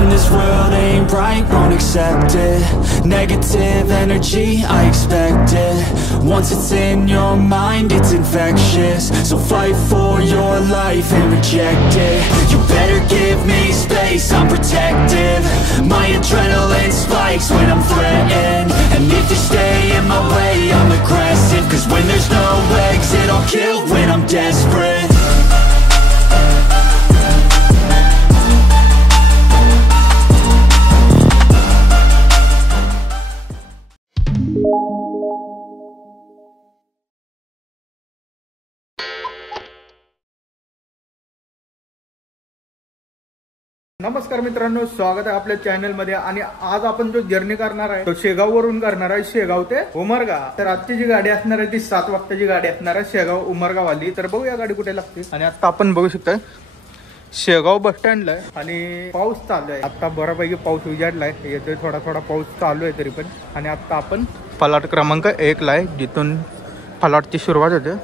And this world ain't right, won't accept it. Negative energy, I expect it. Once it's in your mind, it's infectious. So fight for your life and reject it. You better give me space, I'm protective. My adrenaline spikes when I'm threatened. And if you stay in my way, I'm aggressive. Cause when there's no exit, I'll kill when I'm desperate. नमस्कार मित्रांनो, स्वागत आहे आपल्या channel मध्ये. आणि आज आपण जो जर्नी करणार आहे तो शेगाव वरून करणार आहे, शेगाव ते उमरगा. तर आजची जी गाडी असणार आहे ती 7 वाजताची गाडी असणार आहे, शेगाव उमरगा वाली. तर बघूया गाडी कुठे लागते. आणि आता आपण बघू शकता शेगाव बस स्टँडला आहे आणि पाऊस चालू आहे. आता बऱ्यापैकी पाऊस उजाडलाय, येतोय थोडा थोडा पाऊस चालू आहे तरी पण. आणि आता आपण फलाट क्रमांक 1 ला आहे, जिथून फलाटची सुरुवात होते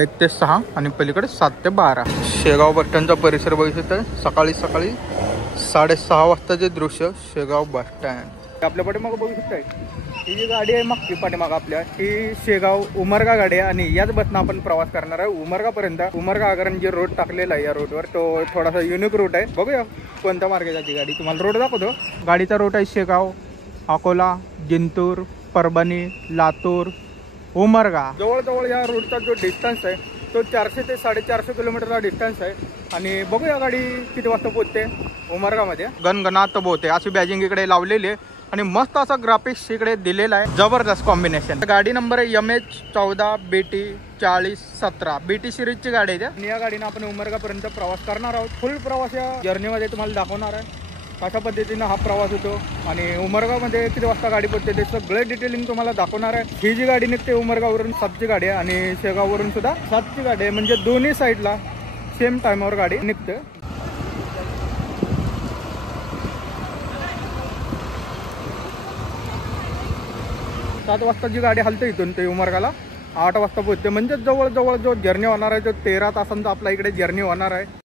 1 ते 6 आणि पलीकडे 7 ते 12. शेगाव बस स्टँडचा परिसर बघू शकता. सकाळी 6:30 वाजताचे दृश्य शेगाव बस स्टँड. आपल्या पाठीमागं बघू शकताय ही जी गाडी आहे मागची पाठीमागं आपल्या, ही शेगाव उमरगा गाडी आहे. आणि याच बसनं आपण प्रवास करणार आहे उमरगापर्यंत. उमरगा आगाराने जे रोड टाकलेला आहे या रोडवर तो थोडासा युनिक रूट आहे. बघूया कोणत्या मार्गे जाते गाडी, तुम्हाला रोड दाखवतो. गाडीचा रूट आहे शेगाव, अकोला, जिंतूर, परभणी, लातूर, उमरगा. जवळजवळ या रोडचा जो डिस्टन्स आहे तो 400 ते 450 किलोमीटरचा डिस्टन्स आहे. आणि बघूया गाडी किती वाजता पोहोचते उमरगामध्ये. गणगणात पोहते अशी बॅजिंग इकडे लावलेली आहे आणि मस्त असा ग्राफिक्स इकडे दिलेला आहे. जबरदस्त कॉम्बिनेशन. गाडी नंबर आहे MH14 BT 4017 BT सिरीजची गाडी आहे. आणि या गाडीनं आपण उमरगापर्यंत प्रवास करणार आहोत. फुल प्रवास या जर्नीमध्ये तुम्हाला दाखवणार आहे, अशा पद्धतीनं हा प्रवास होतो. आणि उमरगामध्ये किती वाजता गाडी पोहोचते ते सगळं डिटेलिंग तुम्हाला दाखवणार आहे. ही जी गाडी निघते उमरगावरून 7ची गाडी आहे आणि शेगाववरून सुद्धा 7ची गाडी आहे. म्हणजे दोन्ही साईडला सेम टाइमवर गाडी निघते. सात वाजता जी गाडी हलते इथून ते उमरगाला 8 वाजता पोहोचते. म्हणजे जवळजवळ जो जर्नी होणार आहे तो 13 तासांचा आपला इकडे जर्नी होणार आहे.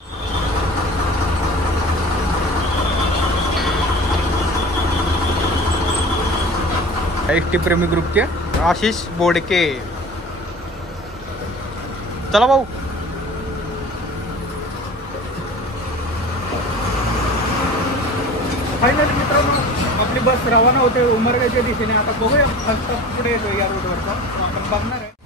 एसटी प्रेमी ग्रुपचे आशिष बोडके. चला भाऊ. फायनली मित्रांनो आपली बस रवाना होते उमरगाच्या दिशेने. आता बघूया फर्स्ट पुढे येतो या रोडवरचा, आपण बघणार आहे.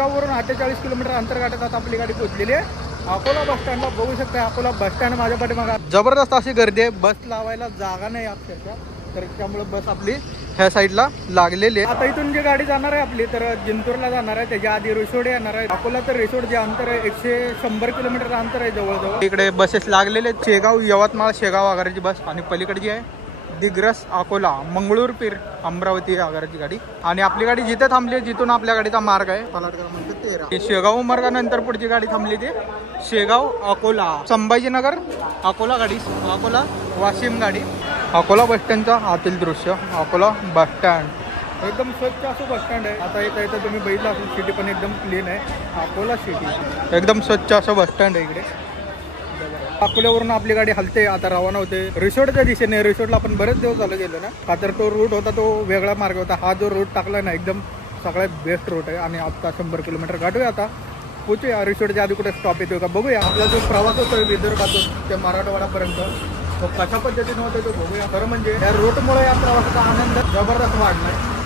शेगाववरून 48 किलोमीटर अंतर गाठत आता आपली गाडी पोहोचलेली आहे अकोला बस स्टँडला. बघू शकता अकोला बस स्टँड माझ्या पाठीमागे जबरदस्त अशी गर्दी आहे. बस लावायला जागा नाही अक्षरशः, तर त्यामुळे बस आपली ह्या साईडला लागलेली आहे. आता इथून जी गाडी जाणार आहे आपली तर जिंतूरला जाणार आहे, त्याच्या आधी रिसोड येणार आहे. अकोला तर रिसोड जे अंतर आहे 100 किलोमीटर अंतर आहे जवळजवळ. इकडे बसेस लागलेले आहेत, शेगाव यवतमाळ शेगाव आगाराची बस आणि पलीकडची आहे दिग्रस अकोला मंगळूर पीर अमरावती आगाराची गाडी. आणि आपली गाडी जिथे थांबली आहे जिथून आपल्या गाडीचा मार्ग आहे पलाट क्रमांक 13. शेगाव मार्गानंतर पुढची गाडी थांबली ती शेगाव अकोला संभाजीनगर अकोला गाडी, अकोला वाशिम गाडी. अकोला बस स्टँडचा आतील दृश्य अकोला बस स्टँड एकदम स्वच्छ असं बस स्टँड आहे. आता येता तुम्ही बघितलं असेल सिटी पण एकदम क्लीन आहे. अकोला सिटी एकदम स्वच्छ असं बस स्टँड आहे इकडे. अकोल्यावरून आपली गाडी हलते आता रवाना होते रिसोडच्या दिशेने. रिसोडला आपण बरेच दिवस झालं गेलो ना, का तर तो रूट होता तो वेगळा मार्ग होता. हा जो रूट टाकला ना एकदम सगळ्यात बेस्ट रूट आहे. आणि आता 100 किलोमीटर गाठूया, आता पोचूया रिसोडच्या आधी कुठे स्टॉप येतोय का बघूया. आपला जो प्रवास होतोय विदर्भातून ते मराठवाड्यापर्यंत तो कशा पद्धतीने होतोय तो बघूया. खरं म्हणजे या रूटमुळे या प्रवासाचा आनंद जबरदस्त वाढलाय.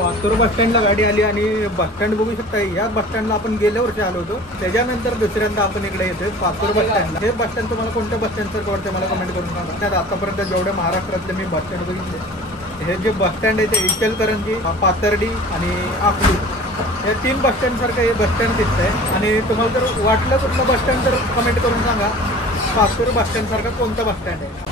पातूर बस स्टँडला गाडी आली आणि बस स्टँड बघू शकता. या बस स्टँडला आपण गेल्या वर्षी आलो होतो, त्याच्यानंतर दुसऱ्यांदा आपण इकडे येतोय पातूर बस स्टँडला. हे बस स्टँड तुम्हाला कोणत्या बस स्टँड सारखं वाटतं मला कमेंट करून सांगा. आतापर्यंत जेवढे महाराष्ट्रातले मी बस स्टँड बघितले, हे जे बस स्टँड आहे ते इचलकरंजी, पाथर्डी आणि अकलूज या 3 बस स्टँड सारखं हे बस स्टँड दिसतंय. आणि तुम्हाला जर वाटलं कुठलं बस स्टँड तर कमेंट करून सांगा पातूर बस स्टँड सारखं कोणतं बस स्टँड आहे.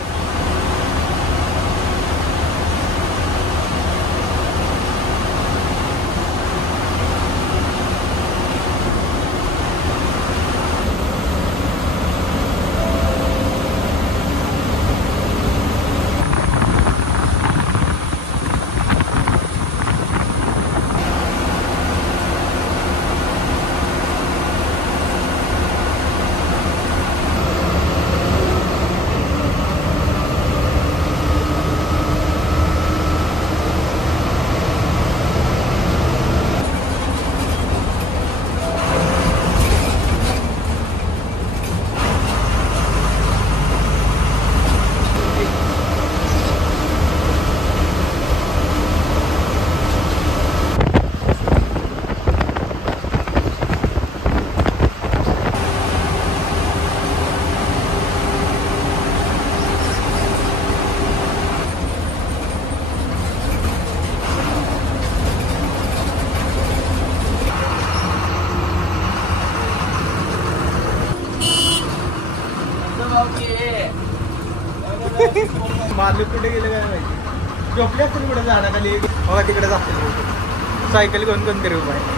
मालक कुठे गेले काय माहिती. झोपले असतील कुठे झाडाखाली बघा तिकडे जातील सायकल घेऊन कोणतरी उभा आहे.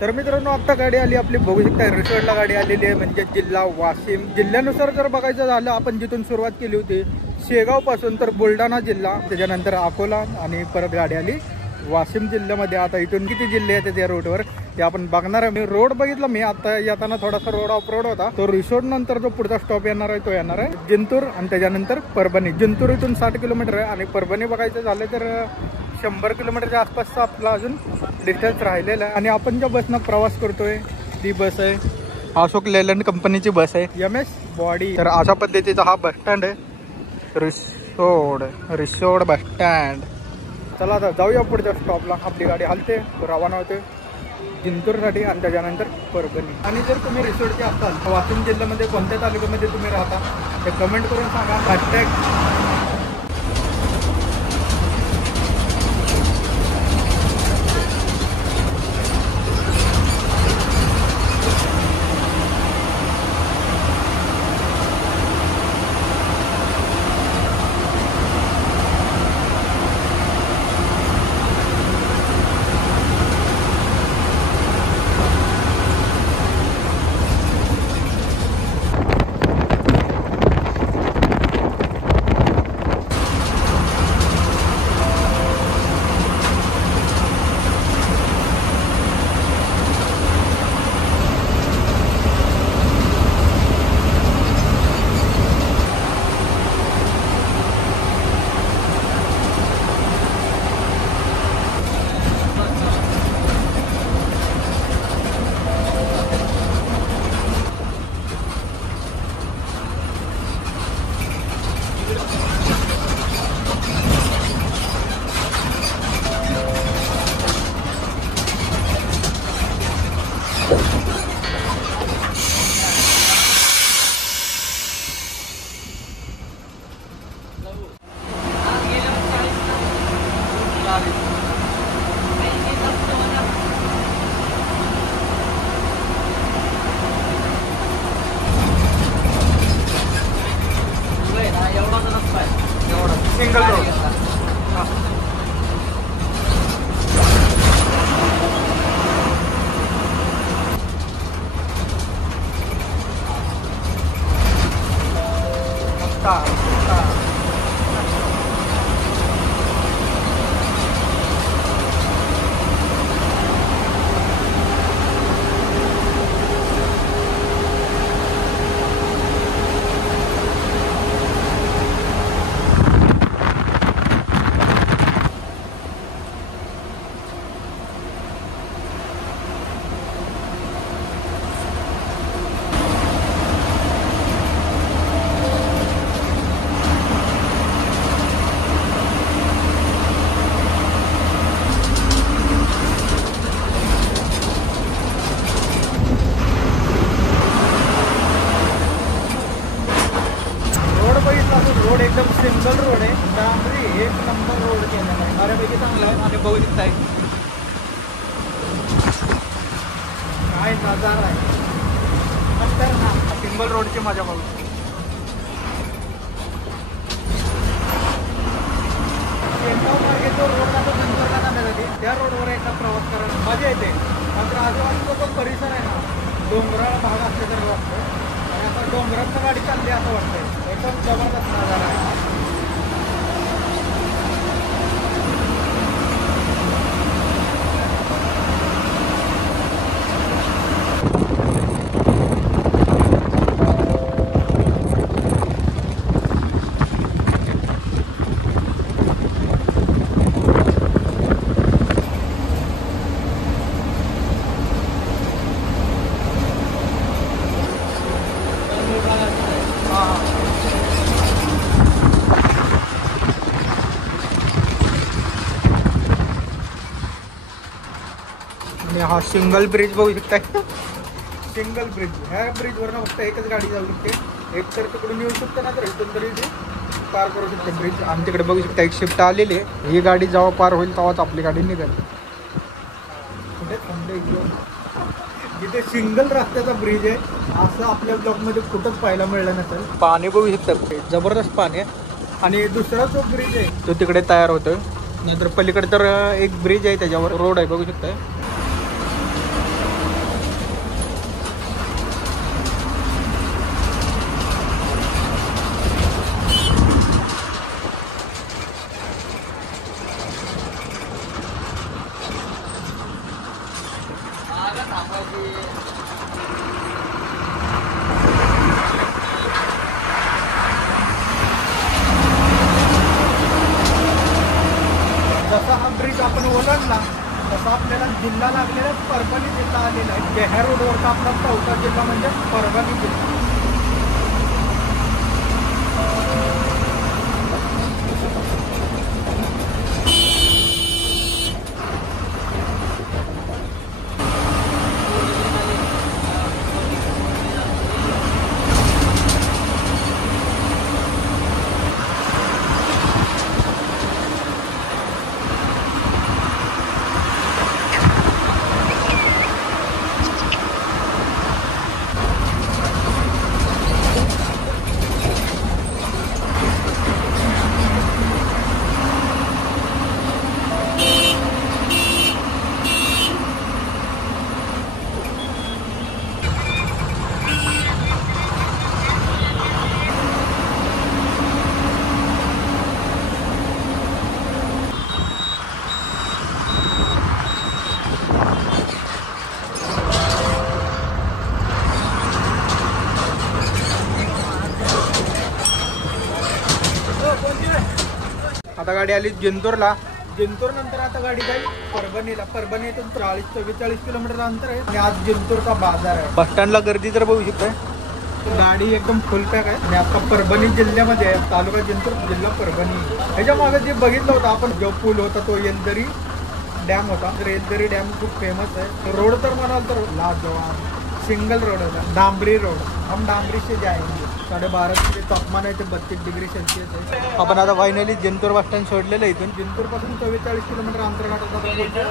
तर मित्रांनो आता गाडी आली आपली, बघू शकता रिसॉर्टला गाडी आलेली आहे, म्हणजे जिल्हा वाशिम. जिल्ह्यानुसार जर बघायचं झालं, आपण जिथून सुरुवात केली होती शेगाव पासून, तर बुलढाणा जिल्हा, त्याच्यानंतर अकोला आणि परत गाडी आली वाशिम जिल्ह्यामध्ये. आता इथून किती जिल्हे आहेत त्या रोडवर ते आपण बघणार आहे. मी रोड बघितला, मी आता येताना थोडासा रोड ऑफ रोड होता. तो रिसोर्ट नंतर जो पुढचा स्टॉप येणार आहे तो येणार आहे जिंतूर आणि त्याच्यानंतर परभणी. जिंतूर इथून 60 किलोमीटर आहे आणि परभणी बघायचं झालं तर 100 किलोमीटरच्या आसपासचा आपला अजून डिस्टन्स राहिलेला आहे. आणि आपण ज्या बसनं प्रवास करतोय ती बस आहे अशोक लेलंड कंपनीची बस आहे, MS बॉडी. तर अशा पद्धतीचा हा बस स्टँड आहे, रिसोड बस स्टँड. चला आता जाऊया पुढच्या स्टॉपला. आपली गाडी हलते, रवाना होते जिंतूरसाठी आणि त्याच्यानंतर परभणी. आणि जर तुम्ही रिसोर्टचे असाल वाशिम जिल्ह्यामध्ये कोणत्या तालुक्यामध्ये तुम्ही राहता ते कमेंट करून सांगा. Hashtag single road. रोड एकदम सिंगल रोड आहे, डांबरी एक नंबर रोड केलेला आहे, बऱ्यापैकी चांगला आहे. आणि बघू शकताय काय नजारा आहे. नंतर ना सिंगल रोडची मजा बघू. शेगाव मार्गे जो रोड जातो जिंतूरला जाण्यासाठी त्या रोडवर एकदा प्रवास करायला मजा येते. मात्र आजूबाजूचा जो परिसर आहे ना, डोंगराळ भाग असले तर वाटतं. आणि आता डोंगरात गाडी चालली असं वाटतंय. एकदम जबरदस्त नजारा आहे. हा सिंगल ब्रिज बघू शकताय. सिंगल ब्रिज, ह्या ब्रिजवरनं फक्त एकच गाडी जाऊ शकते. एक तर तिकडून येऊ शकते ना, तर इथून तरी ते पार करू शकते ब्रिज. आणि तिकडे बघू शकता एक शिफ्ट आलेली आहे. ही गाडी जेव्हा पार होईल तेव्हाच आपली गाडी निघेल. कुठे थांबले जिथे सिंगल रस्त्याचा ब्रिज आहे असं आपल्या ब्लॉकमध्ये कुठंच पाहायला मिळलं नसेल. पाणी बघू शकता, जबरदस्त पाणी आहे. आणि दुसरा जो ब्रिज आहे तो तिकडे तयार होतोय. नंतर पलीकडे तर एक ब्रिज आहे, त्याच्यावर रोड आहे बघू शकता. आपण ओलांडला तसं आपल्याला जिल्हा लागलेला परभणी जिल्हा आलेला आहे. ह्या रोडवरचा आपला चौथा जिल्हा म्हणजे परभणी जिल्हा. आता गाडी आली जिंतूरला. जिंतूर नंतर आता गाडी जाईल परभणीला. परभणी इथून 40-44 किलोमीटर अंतर आहे आणि आज जिंतूरचा बाजार आहे. बस स्टँडला गर्दी तर बघू शकताय. गाडी एकदम फुल पॅक आहे आणि आता परभणी जिल्ह्यामध्ये आहे. तालुका जिंतूर, जिल्हा परभणी. ह्याच्या मागे जे बघितलं होतं आपण, जो पूल होता तो येलदरी डॅम होता. तर येलदरी डॅम खूप फेमस आहे. रोड तर म्हणाल तर लाजवाब सिंगल रोड होता, डांबरी रोड. हम डांबरी से जाएंगे. 12.5 तापमान आहे ते 32 डिग्री सेल्सिअस आहे. आपण आता फायनली जिंतूर बस स्टँड सोडलेलं. इथून जिंतूर पासून 44 किलोमीटर अंतर गाठत परभणी.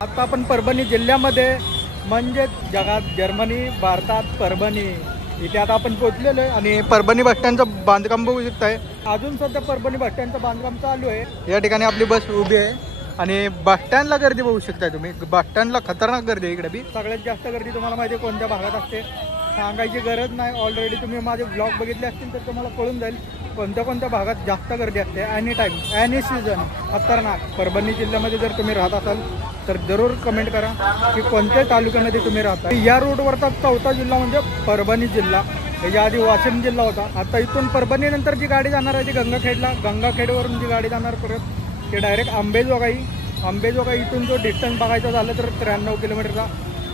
आता आपण परभणी जिल्ह्यामध्ये म्हणजे जगात जर्मनी, भारतात परभणी इथे आता आपण पोहोचलेलो आहे. आणि परभणी बस स्टँडचं बांधकाम बघू शकताय. अजून सध्या परभणी बस स्टँडचं बांधकाम चालू आहे. या ठिकाणी आपली बस उभी आहे आणि बस स्टँडला गर्दी बघू शकताय तुम्ही. बस स्टँडला खतरनाक गर्दी आहे. इकडे बी सगळ्यात जास्त गर्दी तुम्हाला माहिती आहे कोणत्या भागात असते, सांगायची गरज नाही. ऑलरेडी तुम्ही माझे ब्लॉग बघितले असतील तर तुम्हाला कळून जाईल कोणत्या कोणत्या भागात जास्त गर्दी असते. एनी टाईम, एनी सीझन खतरनाक. परभणी जिल्ह्यामध्ये जर तुम्ही राहत असाल तर जरूर कमेंट करा की कोणत्या तालुक्यामध्ये तुम्ही राहता. या रोडवरचा चौथा जिल्हा म्हणजे परभणी जिल्हा. याच्या आधी वाशिम जिल्हा होता. आता इथून परभणी नंतर जी गाडी जाणार आहे ती गंगाखेडला. गंगाखेडवरून जी गाडी जाणार परत ते डायरेक्ट आंबेजोगाई. आंबेजोगाई इथून जो डिस्टन्स बघायचा झाला तर 93 किलोमीटरचा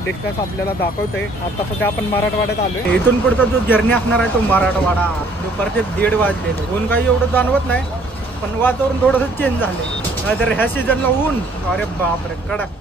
डिस्टन्स आपल्याला दाखवतोय. आता सध्या आपण मराठवाड्यात आलोय. इथून पुढचा जो जर्नी असणार आहे तो मराठवाडा. दुपारचे 1:30 वाजले. ऊन काही एवढं जाणवत नाही पण वातावरण थोडंसं चेंज झाले. नाहीतर ह्या सीझनला ऊन अरे बापरे कडक.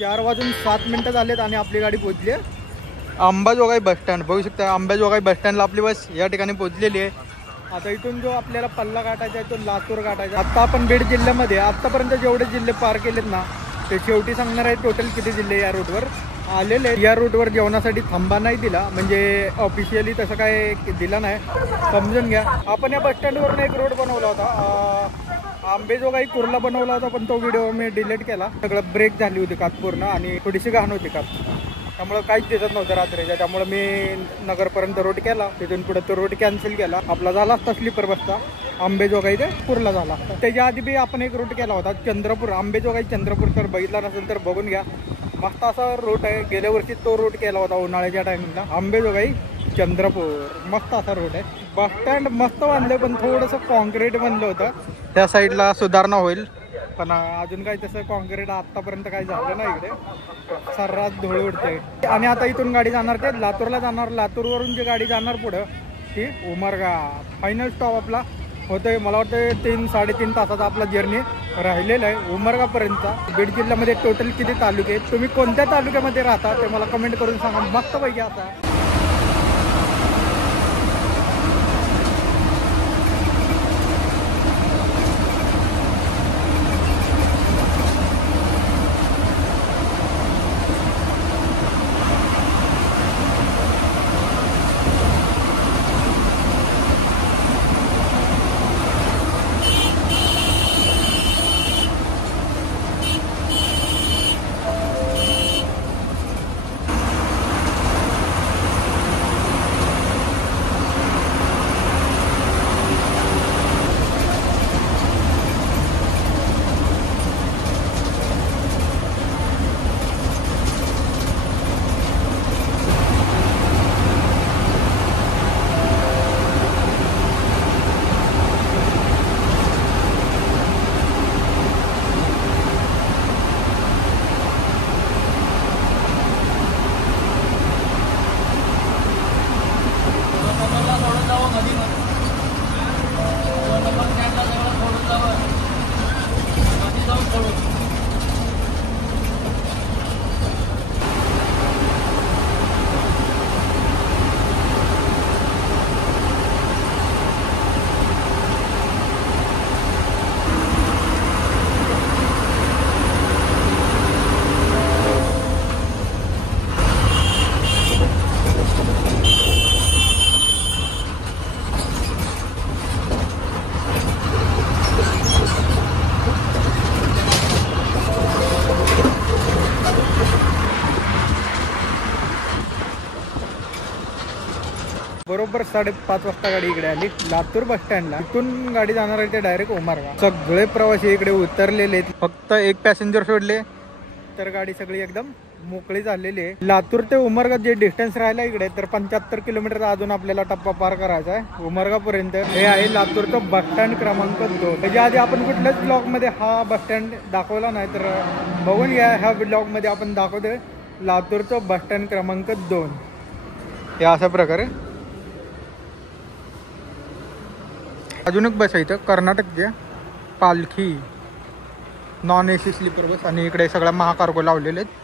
4:07 झालेत आणि आपली गाडी पोहोचली आहे अंबाजोगाई बस स्टँड. बघू शकता अंबाजोगाई बस स्टँडला आपली बस या ठिकाणी पोहोचलेली आहे. आता इथून जो आपल्याला पल्ला गाठायचा आहे तो लातूर गाठायचा. आता आपण बीड जिल्ह्यामध्ये आतापर्यंत जेवढे जिल्हे पार केलेत ना ते शेवटी सांगणार आहे टोटल किती जिल्हे या रूटवर आलेले. या रूटवर जेवणासाठी थांबा नाही दिला, म्हणजे ऑफिशियली तसं काय दिला नाही, समजून घ्या. आपण या बस स्टँडवरून एक रोड बनवला होता, अंबेजोगाई कुर्ला बनवला होता, पण तो व्हिडिओ मी डिलीट केला. सगळं ब्रेक झाली होती कात पूर्ण आणि थोडीशी घाण होती कात, त्यामुळे काहीच दिसत नव्हतं रात्रीच्या. त्यामुळे मी नगरपर्यंत रोड केला, तिथून पुढे तो रोड कॅन्सल केला. आपला झाला असता स्लीपर बसचा अंबेजोगाई ते कुर्ला झाला. त्याच्या आधी बी आपण एक रूट केला होता चंद्रपूर, अंबेजोगाई चंद्रपूर. तर बघितला नसेल तर बघून घ्या, मस्त असा रूट आहे. गेल्या वर्षी तो रूट केला होता उन्हाळ्याच्या टायमिंगला, अंबेजोगाई चंद्रपूर. मस्त असा रोड आहे. बस स्टँड मस्त बांधलं, पण थोडंसं कॉन्क्रीट बनलं होतं. त्या साईडला सुधारणा होईल, पण अजून काही तसं कॉन्क्रीट आतापर्यंत काही झालं नाही. इकडे सर्रास धूळ उडते. आणि आता इथून गाडी जाणार ते लातूरला जाणार. लातूरवरून जी गाडी जाणार पुढं ती उमरगा. फायनल स्टॉप आपला होतोय. मला वाटतं 3-3.5 तासाचा आपला जर्नी राहिलेला आहे उमरगापर्यंतचा. बीड जिल्ह्यामध्ये टोटल किती तालुके आहेत, तुम्ही कोणत्या तालुक्यामध्ये राहता ते मला कमेंट करून सांगा. मस्तपैकी आता बरोबर 5:30 वाजता गाडी इकडे आली लातूर बस स्टँडला. इथून गाडी जाणार आहे ते डायरेक्ट उमरगा. सगळे प्रवासी इकडे उतरलेले आहेत, फक्त एक पॅसेंजर सोडले तर गाडी सगळी एकदम मोकळी झालेली आहे. लातूर ते उमरगा जे डिस्टन्स राहिला इकडे तर 75 किलोमीटरचा अजून आपल्याला टप्पा पार करायचा आहे उमरगा पर्यंत. हे आहे लातूरचं बस स्टँड क्रमांक 2. त्याच्या आधी आपण कुठल्याच ब्लॉग मध्ये हा बस स्टँड दाखवला नाही, तर बघून घ्या. ह्या ब्लॉग मध्ये आपण दाखवतोय लातूरचं बस स्टँड क्रमांक 2. हे अशा प्रकारे अजून एक बस आहे इथं कर्नाटकची पालखी नॉन AC स्लीपर बस. आणि इकडे सगळ्या महाकार्गो लावलेले आहेत.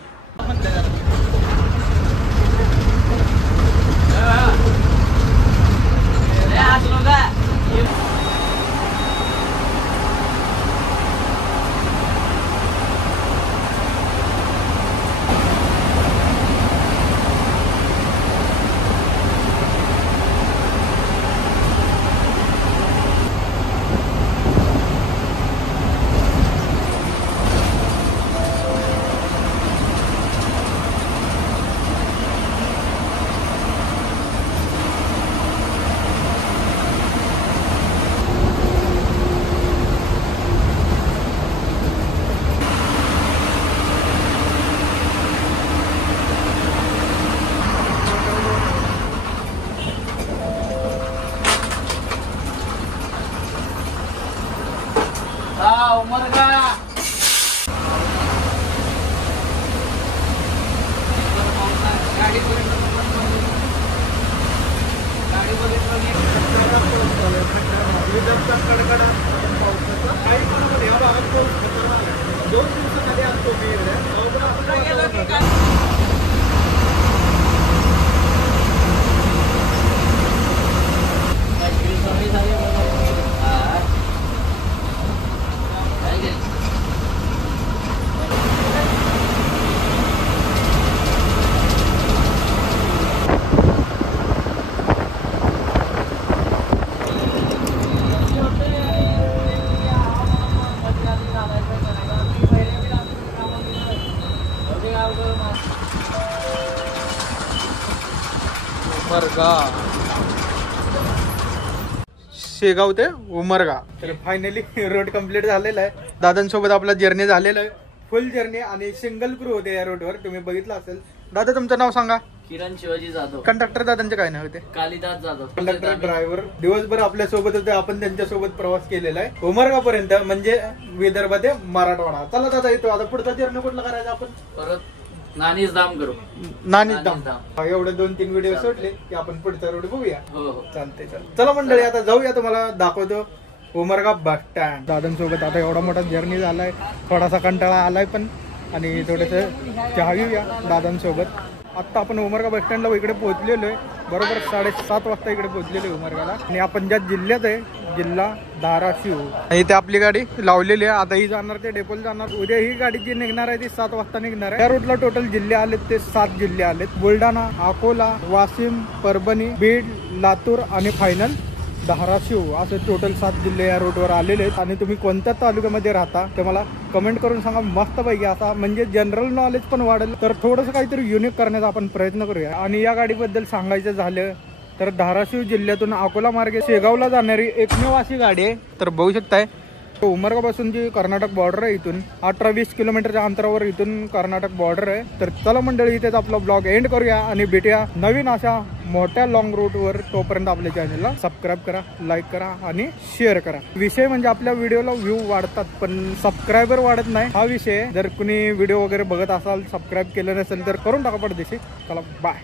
उमरगा, शेगाव ते उमरगा. तर फायनली रोड कम्प्लीट झालेला आहे. दादांसोबत आपला जर्नी झालेला आहे, फुल जर्नी. आणि सिंगल क्रू होते या रोडवर, तुम्ही बघितलं असेल. दादा तुमचं नाव सांगा. किरण शिवाजी जाधव. कंडक्टर दादांचे काय नाव होते? कालिदास जाधव. कंडक्टर ड्रायव्हर दिवसभर आपल्या सोबत होते. आपण त्यांच्यासोबत प्रवास केलेला आहे उमरगा पर्यंत, म्हणजे विदर्भ ते मराठवाडा. चला दादा येतो आता पुढचा जर्नी कुठला करायचा आपण? परत नानीच धाम करू. नानीच धाम. एवढे 2-3 व्हिडिओ सोडले की आपण पुढचा रोड बघूया. हो चालते. चला मंडळी आता जाऊया, तुम्हाला दाखवतो उमरगा बस स्टँड. दादांसोबत आता एवढा मोठा जर्नी झालाय, थोडासा कंटाळा आलाय पण, आणि थोडस चहा घेऊया दादांसोबत. आता आपण उमरगा बस स्टँडला इकडे पोहोचलेलो आहे, बरोबर 7:30 वाजता इकडे पोहोचलेलो आहे उमरगाला. आणि आपण ज्या जिल्ह्यात आहे, जिल्हा धाराशिव. इथे आपली गाडी लावलेली आहे. आता ही जाणार ते डेपोल जाणार. उद्या ही गाडी जी निघणार आहे ती 7 वाजता निघणार आहे. त्या रूटला टोटल जिल्हे आलेत ते 7 जिल्हे आलेत. बुलढाणा, अकोला, वाशिम, परभणी, बीड, लातूर आणि फायनल धाराशिव, असे टोटल 7 जिल्हे या रोडवर आलेले आहेत. आणि तुम्ही कोणत्या तालुक्यामध्ये राहता ते मला कमेंट करून सांगा. मस्त पैकी असा म्हणजे जनरल नॉलेज पण वाढेल. तर थोडंसं काहीतरी युनिक करण्याचा आपण प्रयत्न करूया. आणि या गाडीबद्दल सांगायचं झालं तर धाराशिव जिल्ह्यातून अकोला मार्गे शेगावला जाणारी एकमेव अशी गाडी आहे. तर बघू शकताय उमरगा पासून जी कर्नाटक बॉर्डर आहे, इथून 18-20 किलोमीटरच्या अंतरावर इथून कर्नाटक बॉर्डर आहे. तर चला मंडळी इथेच आपला ब्लॉग एंड करूया आणि भेटूया नवीन अशा मोठ्या लॉंग रूटवर. तोपर्यंत आपल्या चॅनलला सबस्क्राईब करा, लाईक करा आणि शेअर करा. विषय म्हणजे आपल्या व्हिडिओला व्ह्यू वाढतात पण सबस्क्रायबर वाढत नाही, हा विषय. जर कुणी व्हिडिओ वगैरे बघत असाल, सबस्क्राईब केलं नसेल तर करून टाका पडदेशी. चला बाय.